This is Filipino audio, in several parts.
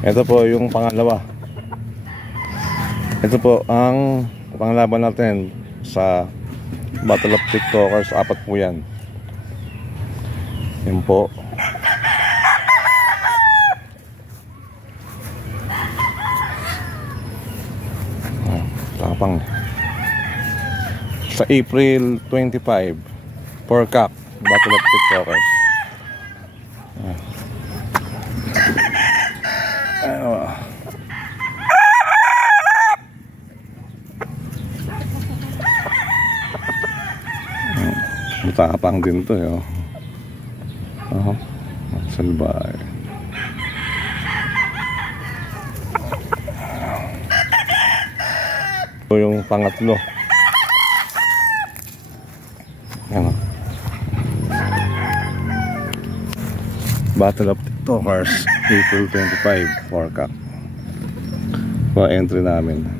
Ito po yung pangalawa. Ito po ang panglaban natin sa Battle of TikTokers. 4 po yan. Yan po. Tapang. Sa April 25, Porkak, Battle of TikTokers. Matapang din to yo. Salbay. Ito yung pangatlo. Ano? Battle of TikTokers, April 25, Porkak. Pa-entry namin.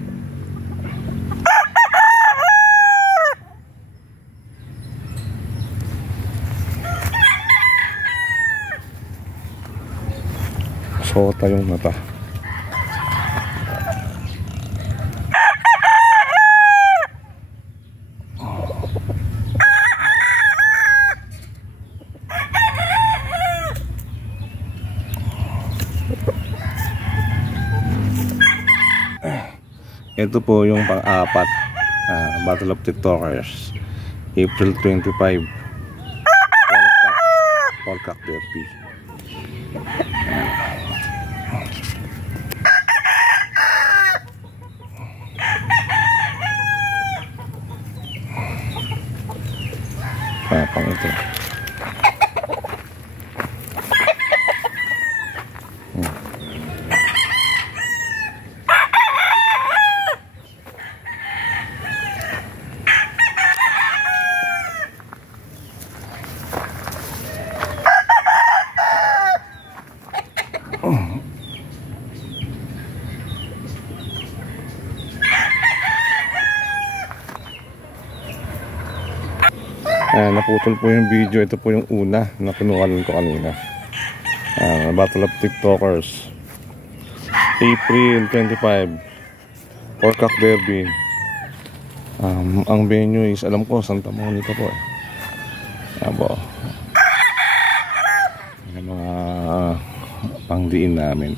Sota yung mata. Ito po yung pang-apat, Battle of TikTokers, April 25, Porkak Derby. Pang ito. Naputol po yung video. Ito po yung una na pinukalan ko kanina. Battle of TikTokers, April 25, Porkak Derby. Ang venue is, alam ko, Santa Monica po. Yan po. Yung mga pangdiin namin.